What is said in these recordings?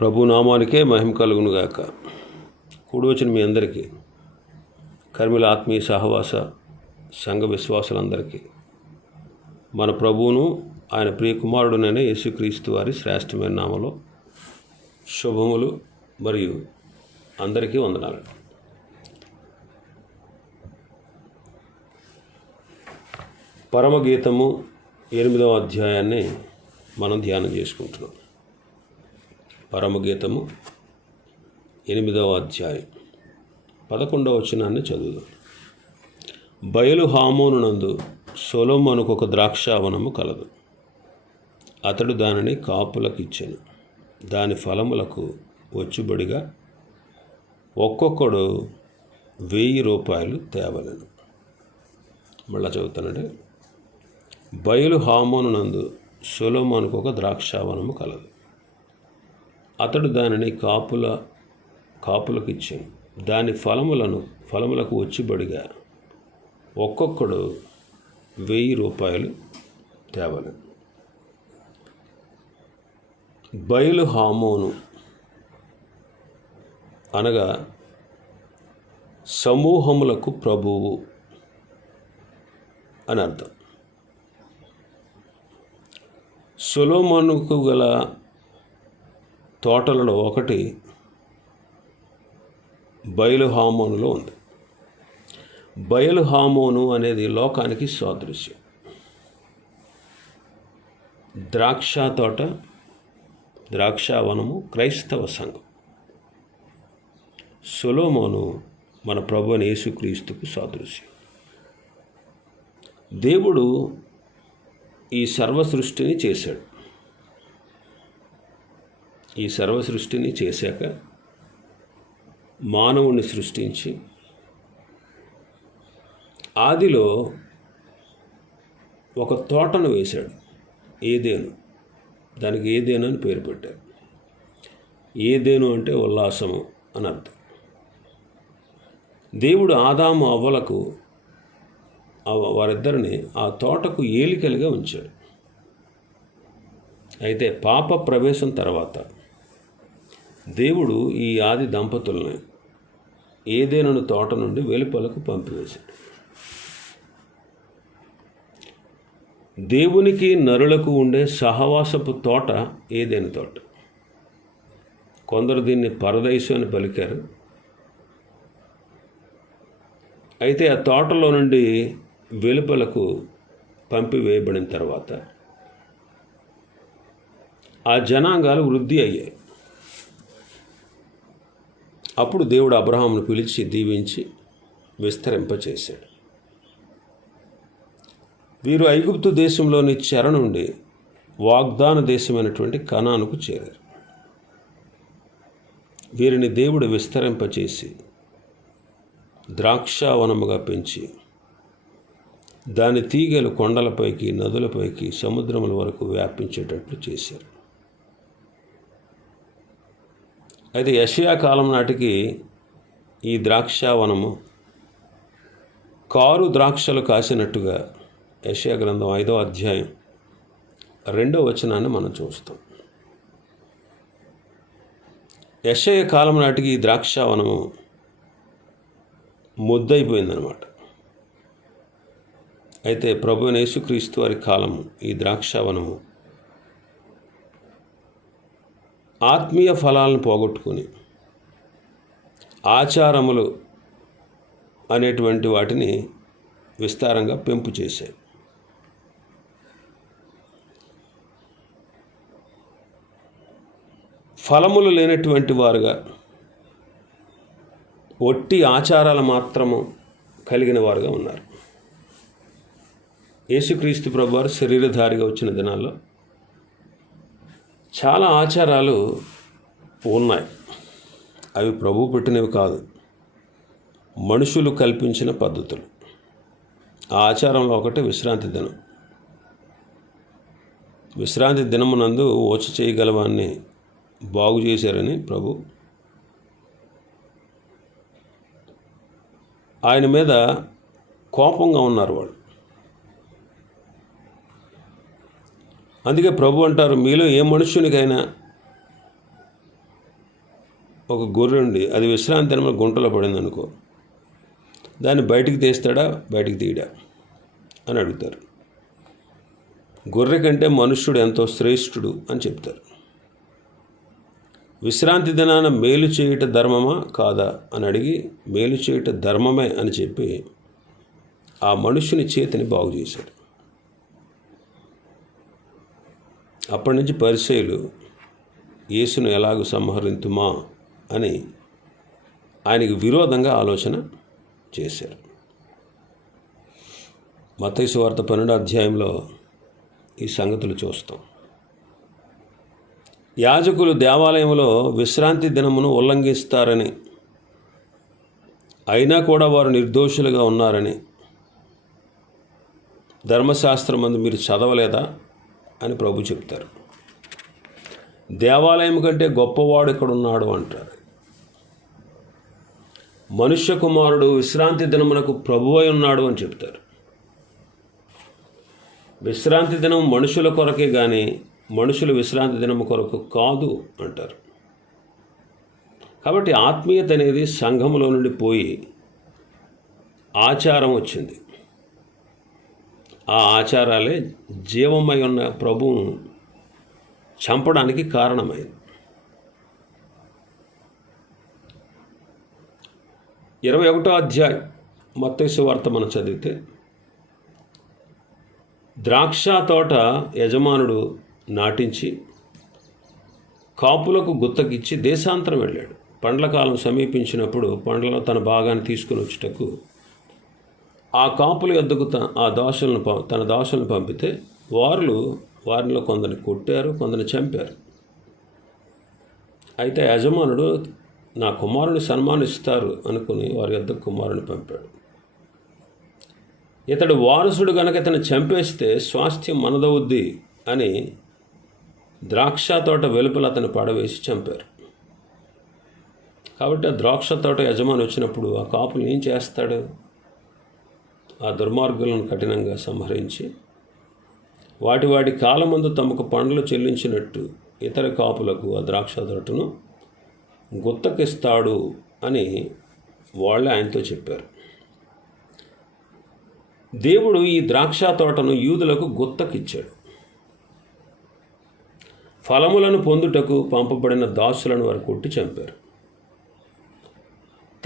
ప్రభు నామానికే మహిమ కలుగునుగాక. కూడవచ్చిన మీ అందరికీ కర్మిల ఆత్మీయ సహవాస సంఘ విశ్వాసులందరికీ మన ప్రభువును ఆయన ప్రియకుమారుడునైన యేసుక్రీస్తు వారి శ్రేష్టమైన నామలో శుభములు మరియు అందరికీ వందనాలు. పరమగీతము ఎనిమిదవ అధ్యాయాన్ని మనం ధ్యానం చేసుకుంటున్నాం. పరమగీతము ఎనిమిదవ అధ్యాయం. పదకొండవ వచనాన్ని చదువుదాం. బయలు హామోనునందు సొలొమోనుకు ఒక ద్రాక్షావనము కలదు. అతడు దానిని కాపులకు ఇచ్చెను దాని ఫలములకు వచ్చుబడిగా ఒక్కొక్కడు వెయ్యి రూపాయలు తేవలను. మళ్ళా చదువుతానండి. బయలు హామోనునందు సొలొమోనుకు ఒక ద్రాక్షావనము కలదు. అతడు దానిని కాపుల కాపులకు ఇచ్చాను దాని ఫలములను ఫలములకు వచ్చిబడిగా ఒక్కొక్కడు వెయ్యి రూపాయలు తేవలు బయలు హామోను అనగా సమూహములకు ప్రభువు అని అర్థం సులోమనుకు గల తోటలలో ఒకటి బయలు హార్మోనులో ఉంది. బయలు హార్మోను అనేది లోకానికి సాదృశ్యం. ద్రాక్ష తోట ద్రాక్షావనము క్రైస్తవ సంఘం. సొలోమోను మన ప్రభు యేసుక్రీస్తుకు సాదృశ్యం. దేవుడు ఈ సర్వ సృష్టిని చేశాడు. ఈ సర్వ సృష్టిని చేశాక మానవుని సృష్టించి ఆదిలో ఒక తోటను వేశాడు ఏదేను. దానికి ఏదేను అని పేరు పెట్టారు. ఏదేను అంటే ఉల్లాసము అని అర్థం. దేవుడు ఆదాము అవ్వలకు వారిద్దరిని ఆ తోటకు ఏలికలుగా ఉంచాడు. అయితే పాప ప్రవేశం తర్వాత దేవుడు ఈ ఆది దంపతుల్ని ఏదేనను తోట నుండి వెలుపలకు పంపివేశాడు. దేవునికి నరులకు ఉండే సహవాసపు తోట ఏదేని తోట? కొందరు దీన్ని పరదైసు అని పలికారు. అయితే ఆ తోటలో నుండి వెలుపలకు పంపివేయబడిన తర్వాత ఆ జనాంగాలు వృద్ధి అయ్యాయి. అప్పుడు దేవుడు అబ్రహామును పిలిచి దీవించి విస్తరింపచేశాడు. వీరు ఐగుప్తు దేశంలోని చెర నుండి వాగ్దాన దేశమైనటువంటి కణానుకు చేరారు. వీరిని దేవుడు విస్తరింపచేసి ద్రాక్షావనముగా పెంచి దాని తీగలు కొండలపైకి నదులపైకి సముద్రముల వరకు వ్యాపించేటట్లు చేశారు. అయితే యషయా కాలం నాటికి ఈ ద్రాక్షావనము కారు ద్రాక్షలు కాసినట్టుగా యషయా గ్రంథం ఐదో అధ్యాయం రెండో వచనాన్ని మనం చూస్తాం. యషయ కాలం నాటికి ఈ ద్రాక్షావనము ముద్దయిపోయిందనమాట అయితే ప్రభు యేసుక్రీస్తు వారి కాలము ఈ ద్రాక్షావనము ఆత్మీయ ఫలాలను పోగొట్టుకుని ఆచారములు అనేటువంటి వాటిని విస్తారంగా పెంపు చేశాయి. ఫలములు లేనటువంటి వారుగా ఒట్టి ఆచారాలు మాత్రము కలిగిన వారుగా ఉన్నారు. యేసుక్రీస్తు ప్రభువారు శరీరధారిగా వచ్చిన దినాల్లో చాలా ఆచారాలు ఉన్నాయి. అవి ప్రభు పెట్టినవి కాదు. మనుషులు కల్పించిన పద్ధతులు. ఆ ఆచారంలో ఒకటి విశ్రాంతి దినం. విశ్రాంతి దినమునందు ఓచ చేయగలవాన్ని బాగు చేశారని ప్రభు ఆయన మీద కోపంగా ఉన్నారు వాళ్ళు. అందుకే ప్రభు అంటారు మీలో ఏ మనుష్యునికైనా ఒక గొర్రె ఉండి అది విశ్రాంతి దినమున గుంటలో పడింది అనుకో దాన్ని బయటికి తీస్తాడా బయటికి తీయడా అని అడుగుతారు. గొర్రె కంటే మనుష్యుడు ఎంతో శ్రేష్ఠుడు అని చెప్తారు. విశ్రాంతి దినాన మేలు చేయుట ధర్మమా కాదా అని అడిగి మేలు చేయుట ధర్మమే అని చెప్పి ఆ మనుష్యుని చేతిని బాగు చేశాడు అప్పటి నుంచి పరిచయులు యేసును ఎలాగూ సంహరింతుమా అని ఆయనకు విరోధంగా ఆలోచన చేశారు. మతైసు వార్త పన్నెండో అధ్యాయంలో ఈ సంగతులు చూస్తాం. యాజకులు దేవాలయంలో విశ్రాంతి దినమును ఉల్లంఘిస్తారని అయినా కూడా వారు నిర్దోషులుగా ఉన్నారని ధర్మశాస్త్రం అందు మీరు చదవలేదా? అని ప్రభు చెప్తారు. దేవాలయం కంటే గొప్పవాడు ఇక్కడ ఉన్నాడు అంటారు. మనుష్య కుమారుడు విశ్రాంతి దినమునకు ప్రభువై ఉన్నాడు అని చెప్తారు. విశ్రాంతి దినం మనుషుల కొరకే కానీ మనుషులు విశ్రాంతి దినము కొరకు కాదు అంటారు. కాబట్టి ఆత్మీయత అనేది సంఘములో నుండి పోయి ఆచారం వచ్చింది. ఆ ఆచారాలే జీవమై ఉన్న ప్రభువును చంపడానికి కారణమైంది. ఇరవై ఒకటో అధ్యాయం మత్తైసు వార్త మనం చదివితే ద్రాక్ష తోట యజమానుడు నాటించి కాపులకు గుత్తకిచ్చి దేశాంతరం వెళ్ళాడు. పండ్ల కాలం సమీపించినప్పుడు పండ్లలో తన భాగాన్ని తీసుకుని వచ్చుటకు ఆ కాపుల యొద్దకు ఆ దోషలను తన దోషలను పంపితే వారులు వారిలో కొందరిని కొట్టారు కొందరిని చంపారు. అయితే యజమానుడు నా కుమారుని సన్మానిస్తారు అనుకుని వారి యొద్ద కుమారుని పంపాడు. ఇతడు వారసుడు గనక ఇతను చంపేస్తే స్వాస్థ్యం మనదవుద్ది అని ద్రాక్ష తోట వెలుపల అతను పడవేసి చంపారు. కాబట్టి ఆ ద్రాక్ష తోట యజమాని వచ్చినప్పుడు ఆ కాపులు ఏం చేస్తాడు? ఆ దుర్మార్గులను కఠినంగా సంహరించి వాటి వాటి కాలమందు తమకు పండ్లు చెల్లించినట్టు ఇతర కాపులకు ఆ ద్రాక్ష తోటను గుత్తకిస్తాడు అని వాళ్ళే ఆయనతో చెప్పారు. దేవుడు ఈ ద్రాక్ష తోటను యూదులకు గుత్తకిచ్చాడు. ఫలములను పొందుటకు పంపబడిన దాసులను వారు కొట్టి చంపారు.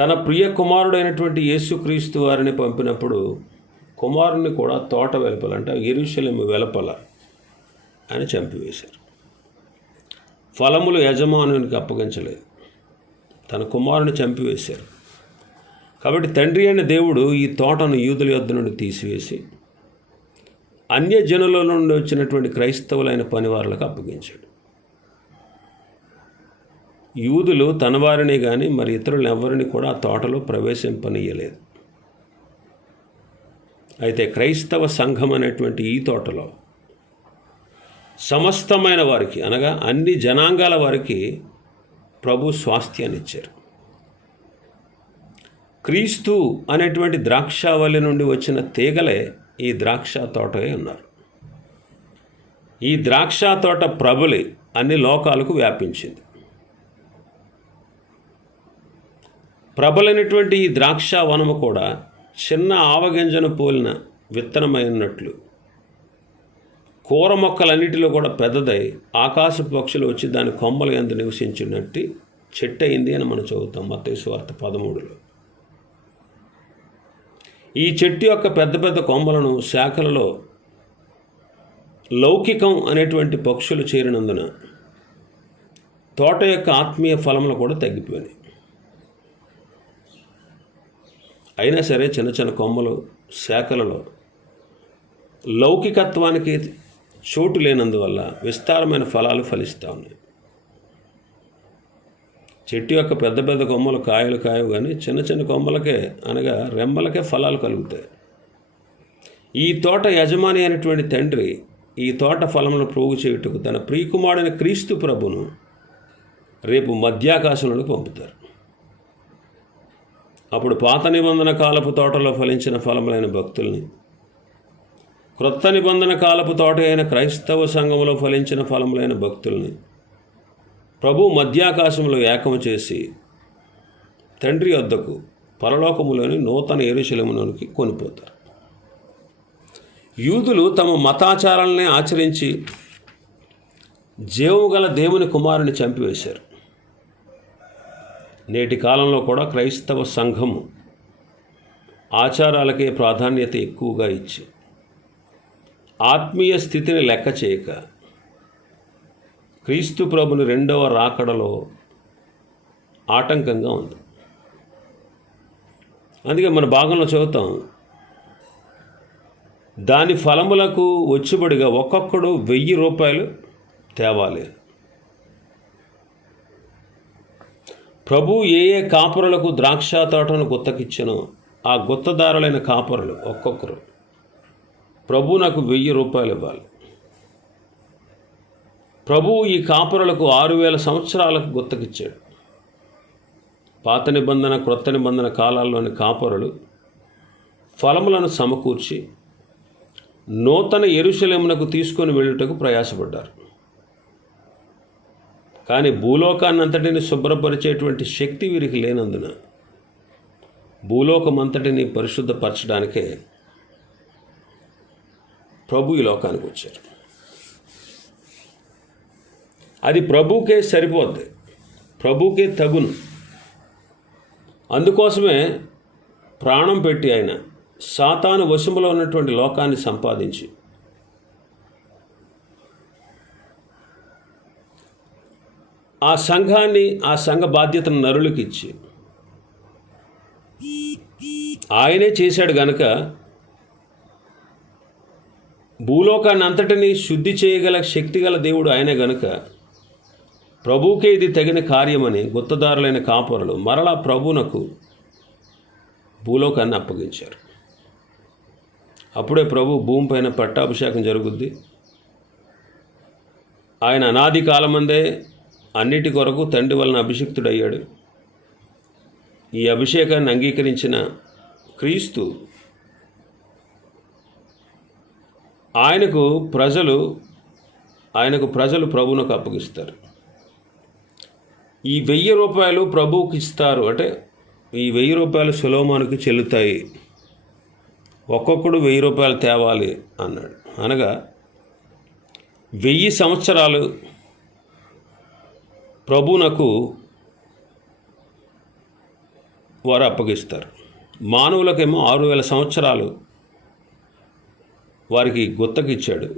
తన ప్రియ కుమారుడైనటువంటి యేసుక్రీస్తు వారిని పంపినప్పుడు కుమారుని కూడా తోట వెలపల అంటే ఎరుషలేము వెలపల అని చంపివేశారు. ఫలములు యజమానునికి అప్పగించలేదు. తన కుమారుని చంపివేశారు. కాబట్టి తండ్రి అయిన దేవుడు ఈ తోటను యూదుల యొద్ధ నుండి తీసివేసి అన్య జనుల నుండి వచ్చినటువంటి క్రైస్తవులైన పనివారులకు అప్పగించాడు. యూదులు తనవారిని కానీ మరి ఇతరులు ఎవరిని కూడా ఆ తోటలో ప్రవేశింపనీయలేదు. అయితే క్రైస్తవ సంఘం అనేటువంటి ఈ తోటలో సమస్తమైన వారికి అనగా అన్ని జనాంగాల వారికి ప్రభు స్వాస్థ్యాన్ని ఇచ్చారు క్రీస్తు అనేటువంటి ద్రాక్షావళి నుండి వచ్చిన తీగలే ఈ ద్రాక్ష తోటయే ఉన్నారు ఈ ద్రాక్ష తోట ప్రభులే అన్ని లోకాలకు వ్యాపించింది. ప్రబలైనటువంటి ఈ ద్రాక్ష వనము కూడా చిన్న ఆవగింజను పోలిన విత్తనమైనట్లు. కూర మొక్కలన్నిటిలో కూడా పెద్దదై ఆకాశ పక్షులు వచ్చి దాని కొమ్మల ఎంత నివసించినట్టు చెట్టు అయింది అని మనం చదువుతాం మత్తయి వార్త పదమూడులో. ఈ చెట్టు యొక్క పెద్ద పెద్ద కొమ్మలను శాఖలలో లౌకికం అనేటువంటి పక్షులు చేరినందున తోట యొక్క ఆత్మీయ ఫలములు కూడా తగ్గిపోయినాయి. అయినా సరే చిన్న చిన్న కొమ్మలు శాఖలలో లౌకికత్వానికి చోటు లేనందువల్ల విస్తారమైన ఫలాలు ఫలిస్తూ ఉన్నాయి. చెట్టు యొక్క పెద్ద పెద్ద కొమ్మలు కాయలు కాయవు కానీ చిన్న చిన్న కొమ్మలకే అనగా రెమ్మలకే ఫలాలు కలుగుతాయి. ఈ తోట యజమాని అయినటువంటి తండ్రి ఈ తోట ఫలములను ప్రోగు చేయుటకు తన ప్రియకుమారుడైన క్రీస్తు ప్రభును రేపు మధ్యాకాశంలో పంపుతారు. అప్పుడు పాత నిబంధన కాలపు తోటలో ఫలించిన ఫలములైన భక్తుల్ని. క్రొత్త నిబంధన కాలపు తోట అయిన క్రైస్తవ సంఘములో ఫలించిన ఫలములైన భక్తుల్ని. ప్రభు మధ్యాకాశంలో ఏకము చేసి తండ్రి వద్దకు పరలోకములోని నూతన ఎరుశలములోనికి కొనిపోతారు. యూదులు తమ మతాచారాలనే ఆచరించి జీవము గల దేవుని కుమారుని చంపివేశారు. నేటి కాలంలో కూడా క్రైస్తవ సంఘము ఆచారాలకే ప్రాధాన్యత ఎక్కువగా ఇచ్చి ఆత్మీయ స్థితిని లెక్క చేయక క్రీస్తు ప్రభుని రెండవ రాకడలో ఆటంకంగా ఉంది. అందుకే మన భాగంలో చదువుతాం. దాని ఫలములకు వచ్చుబడిగా ఒక్కొక్కడు వెయ్యి రూపాయలు తేవాలి. ప్రభు ఏ ఏ కాపురులకు ద్రాక్ష తోటను గుత్తకిచ్చినో ఆ గుత్తదారులైన కాపురులు ఒక్కొక్కరు. ప్రభు నాకు వెయ్యి రూపాయలు ఇవ్వాలి. ప్రభు ఈ కాపురులకు ఆరు వేల సంవత్సరాలకు గుత్తకిచ్చాడు. పాత నిబంధన క్రొత్త నిబంధన కాలాల్లోని కాపురులు ఫలములను సమకూర్చి నూతన ఎరుశలేమునకు తీసుకొని వెళ్ళుటకు ప్రయాసపడ్డారు. కానీ భూలోకాన్నంతటిని శుభ్రపరిచేటువంటి శక్తి వీరికి లేనందున భూలోకమంతటిని పరిశుద్ధపరచడానికే ప్రభు ఈ లోకానికి వచ్చారు. అది ప్రభుకే సరిపోద్ది. ప్రభుకే తగును. అందుకోసమే ప్రాణం పెట్టి ఆయన సాతాను వశములో ఉన్నటువంటి లోకాన్ని సంపాదించి ఆ సంఘాన్ని ఆ సంఘ బాధ్యతను నరులకు ఇచ్చి ఆయనే చేశాడు గనక భూలోకాన్ని అంతటిని శుద్ధి చేయగల శక్తిగల దేవుడు ఆయనే గనుక ప్రభువుకే ఇది తగిన కార్యమని గుత్తదారులైన కాపురులు మరలా ప్రభునకు భూలోకాన్ని అప్పగించారు. అప్పుడే ప్రభు భూమిపైన పట్టాభిషేకం జరుగుద్ది. ఆయన అనాది కాలమందే అన్నిటి కొరకు తండ్రి వలన అభిషిక్తుడయ్యాడు. ఈ అభిషేకాన్ని అంగీకరించిన క్రీస్తు ఆయనకు ప్రజలు ఆయనకు ప్రజలు ప్రభువునకు అప్పగిస్తారు. ఈ వెయ్యి రూపాయలు ప్రభువుకి ఇస్తారు. అంటే ఈ వెయ్యి రూపాయలు సులోమానికి చెల్లుతాయి. ఒక్కొక్కడు వెయ్యి రూపాయలు తేవాలి అన్నాడు. అనగా వెయ్యి సంవత్సరాలు ప్రభునకు వారు అప్పగిస్తారు. మానవులకేమో ఆరు వేల సంవత్సరాలు వారికి గుత్తకిచ్చాడు.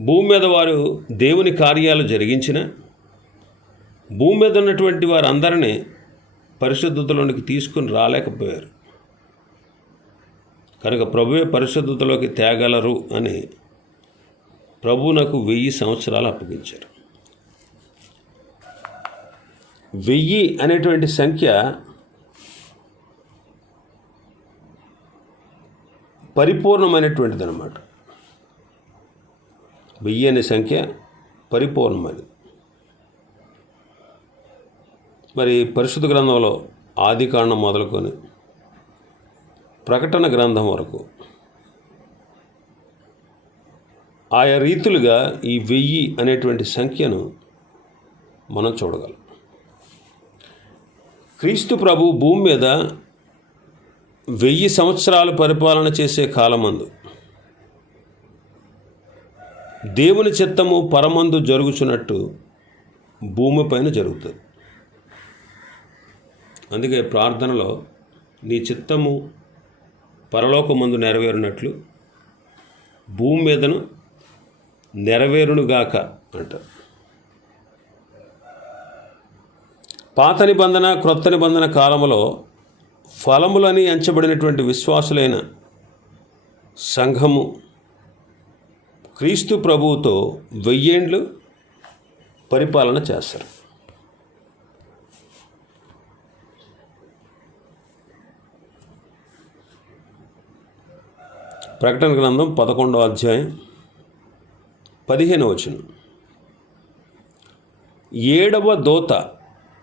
భూమి మీద వారు దేవుని కార్యాలు జరిగించిన భూమి మీద ఉన్నటువంటి వారందరినీ పరిశుద్ధతలోనికి తీసుకుని రాలేకపోయారు. కనుక ప్రభువే పరిశుద్ధతలోకి తేగలరు అని ప్రభువునకు వెయ్యి సంవత్సరాలు అప్పగించారు. వెయ్యి అనేటువంటి సంఖ్య పరిపూర్ణమైనటువంటిది అనమాట వెయ్యి అనే సంఖ్య పరిపూర్ణమైనది. మరి పరిశుద్ధ గ్రంథంలో ఆది కాండం మొదలుకొని ప్రకటన గ్రంథం వరకు ఆయా రీతులుగా ఈ వెయ్యి అనేటువంటి సంఖ్యను మనం చూడగలం. క్రీస్తు ప్రభు భూమి మీద వెయ్యి సంవత్సరాలు పరిపాలన చేసే కాలమందు దేవుని చిత్తము పరమందు జరుగుచున్నట్టు భూమిపైన జరుగుతుంది. అందుకే ప్రార్థనలో నీ చిత్తము పరలోకమందు నెరవేరినట్లు భూమి మీదను నెరవేరునుగాక అంటారు. పాత నిబంధన క్రొత్త నిబంధన కాలంలో ఫలములని ఎంచబడినటువంటి విశ్వాసులైన సంఘము క్రీస్తు ప్రభువుతో వెయ్యేండ్లు పరిపాలన చేస్తారు. ప్రకటన గ్రంథం పదకొండవ అధ్యాయం పదిహేను వచనం. ఏడవ దోత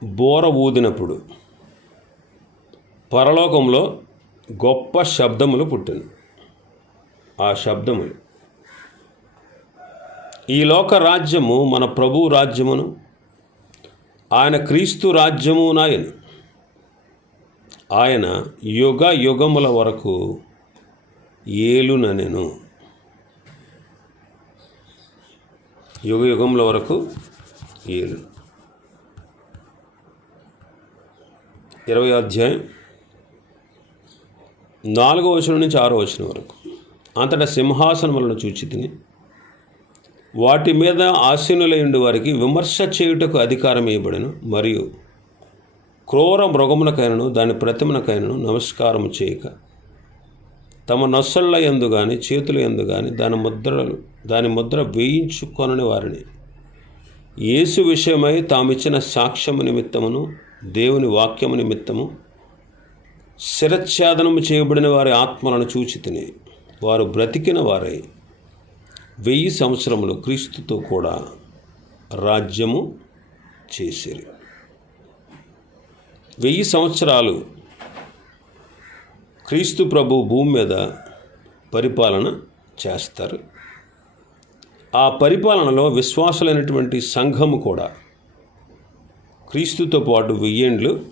బోర ఊదినప్పుడు పరలోకంలో గొప్ప శబ్దములు పుట్టింది. ఆ శబ్దములు. ఈ లోక రాజ్యము మన ప్రభు రాజ్యమును ఆయన క్రీస్తు రాజ్యమునాయను. ఆయన యుగ యుగముల వరకు ఏలుననెను. యుగ యుగముల వరకు ఏలు. ఇరవై అధ్యాయం నాలుగో వచనం నుంచి ఆరో వచనం వరకు. అంతటా సింహాసనములను చూచి తిని వాటి మీద ఆసీనులైండు వారికి విమర్శ చేయుటకు అధికారం ఇవ్వబడను మరియు క్రూర మృగమునకైనను దాని ప్రతిమనకైనను నమస్కారం చేయక తమ నొసళ్ళ ఎందు కానీ చేతుల ఎందు కానీ దాని ముద్రలు దాని ముద్ర వేయించుకొనని వారిని. యేసు విషయమై తామిచ్చిన సాక్ష్యము నిమిత్తమును దేవుని వాక్యము నిమిత్తము శిరచ్ఛేదనము చేయబడిన వారి ఆత్మలను చూచి తిని వారు బ్రతికిన వారై వెయ్యి సంవత్సరములు క్రీస్తుతో కూడా రాజ్యము చేసిరి. వెయ్యి సంవత్సరాలు క్రీస్తు ప్రభు భూమి మీద పరిపాలన చేస్తారు. ఆ పరిపాలనలో విశ్వాసులైనటువంటి సంఘము కూడా క్రీస్తుతో పాటు వెయ్యేండ్లు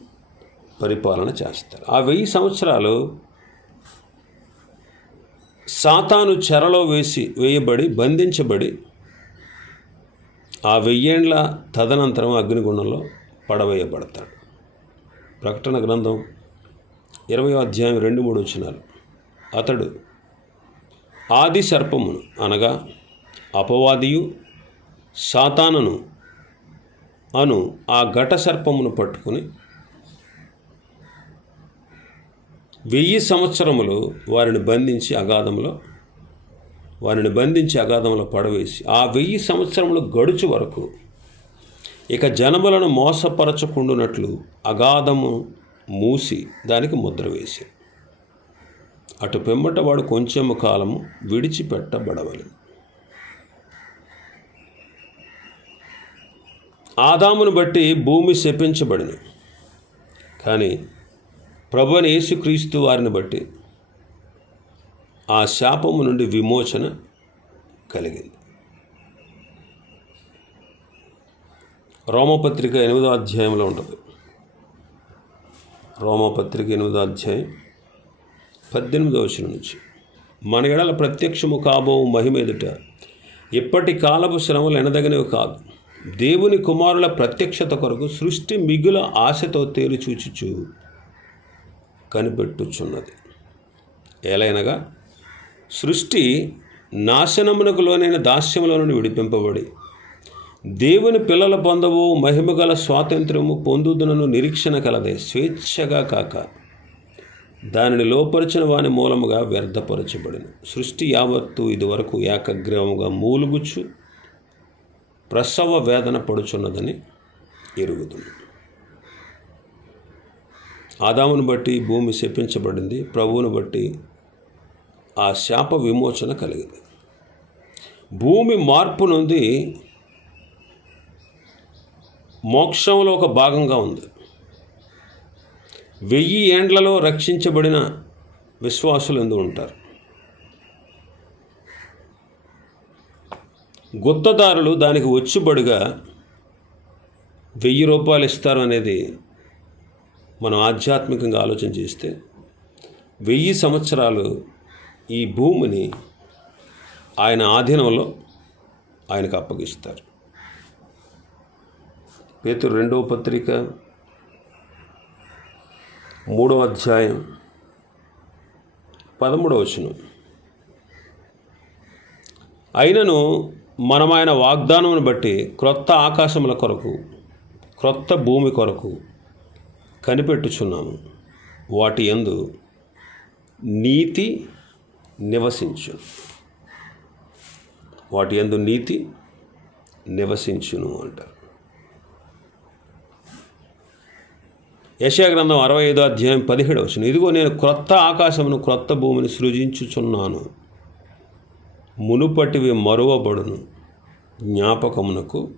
పరిపాలన చేస్తారు. ఆ వెయ్యి సంవత్సరాలు సాతాను చెరలో వేసి వేయబడి బంధించబడి ఆ వెయ్యేండ్ల తదనంతరం అగ్నిగుండంలో పడవేయబడతాడు. ప్రకటన గ్రంథం ఇరవై అధ్యాయం రెండు మూడు వచ్చినారు అతడు ఆది సర్పమును అనగా అపవాదియు సాతానను అను ఆ ఘట సర్పమును పట్టుకుని వెయ్యి సంవత్సరములు వారిని బంధించి అగాధంలో వారిని బంధించి అగాధంలో పడవేసి ఆ వెయ్యి సంవత్సరములు గడుచు వరకు ఇక జనములను మోసపరచకుండునట్లు అగాధము మూసి దానికి ముద్ర వేసి. అటు పెమ్మట వాడు కొంచెము కాలము విడిచిపెట్టబడవలి ఆదామును బట్టి భూమి శపించబడింది కానీ ప్రభుని యేసుక్రీస్తు వారిని బట్టి ఆ శాపము నుండి విమోచన కలిగింది. రోమపత్రిక ఎనిమిదో అధ్యాయంలో ఉంటుంది. రోమపత్రిక ఎనిమిదో అధ్యాయం పద్దెనిమిదో వచ్చిన నుంచి. మన ఎడల ప్రత్యక్షము కాబో మహిమ ఎదుట ఇప్పటి కాలపు శ్రమలు ఎనదగినవి కాదు. దేవుని కుమారుల ప్రత్యక్షత కొరకు సృష్టి మిగుల ఆశతో తేలిచూచుచు కనిపెట్టుచున్నది. ఎలైనగా సృష్టి నాశనమునకు లోనైన దాస్యములో నుండి విడిపింపబడి దేవుని పిల్లల పొందవు మహిమగల స్వాతంత్రము పొందుదునను నిరీక్షణ కలదే స్వేచ్ఛగా కాక దానిని లోపరిచిన వాని మూలముగా వ్యర్థపరచబడిన. సృష్టి యావత్తు ఇదివరకు ఏకగ్రీవముగా మూలుగుచ్చు ప్రసవ వేదన పడుచున్నదని ఎరుగుతుంది ఆదామును బట్టి భూమి శపించబడింది ప్రభువును బట్టి ఆ శాప విమోచన కలిగింది. భూమి మార్పు నుండి మోక్షంలో ఒక భాగంగా ఉంది. వెయ్యి ఏండ్లలో రక్షించబడిన విశ్వాసులు ఎందు ఉంటారు? గుత్తదారులు దానికి వచ్చుబడుగా వెయ్యి రూపాయలు ఇస్తారు అనేది మనం ఆధ్యాత్మికంగా ఆలోచన చేస్తే వెయ్యి సంవత్సరాలు ఈ భూమిని ఆయన ఆధీనంలో ఆయనకు అప్పగిస్తారు. పేతురు రెండవ పత్రిక మూడవ అధ్యాయం పదమూడవ వచనం. అయినను మనం ఆయన వాగ్దానమును బట్టి క్రొత్త ఆకాశముల కొరకు క్రొత్త భూమి కొరకు కనిపెట్టుచున్నాము. వాటి యందు నీతి నివసించు. వాటి యందు నీతి నివసించును అంటారు. యశాగ్రంథం అరవై ఐదో అధ్యాయం పదిహేడు వచ్చిన ఇదిగో నేను క్రొత్త ఆకాశమును క్రొత్త భూమిని సృజించుచున్నాను. మునుపటివి మరువబడును. జ్ఞాపకమునకు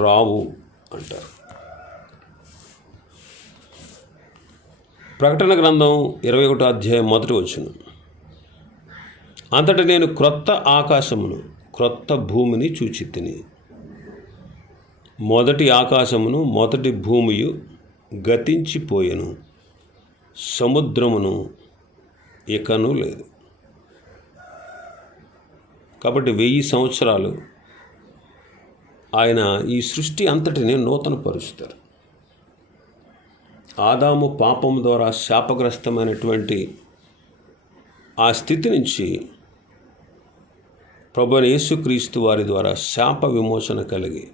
రావు అంటారు. ప్రకటన గ్రంథం ఇరవై ఒకటో అధ్యాయం మొదటి వచ్చిన అంతటి నేను క్రొత్త ఆకాశమును క్రొత్త భూమిని చూచి తిని మొదటి ఆకాశమును మొదటి భూమియు గతించిపోయెను. సముద్రమును ఇకను లేదు. కాబట్టి వెయ్యి సంవత్సరాలు ఆయన ఈ సృష్టి అంతటిని నూతనపరుస్తారు. ఆదాము పాపం ద్వారా శాపగ్రస్తమైనటువంటి ఆ స్థితి నుంచి ప్రభు యేసుక్రీస్తు వారి ద్వారా శాప విమోచన కలిగి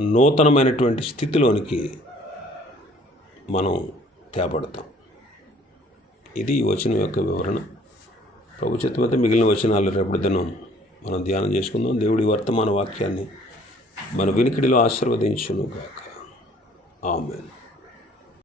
నూతనమైనటువంటి స్థితిలోనికి మనం తేపడతాం ఇది ఈ వచనం యొక్క వివరణ. ప్రభు చిత్తమైతే మిగిలిన వచనాలు రేపటి దినం మనం ధ్యానం చేసుకుందాం. దేవుడి వర్తమాన వాక్యాన్ని మన వినికిడిలో ఆశీర్వదించును గాక ఆమెన్.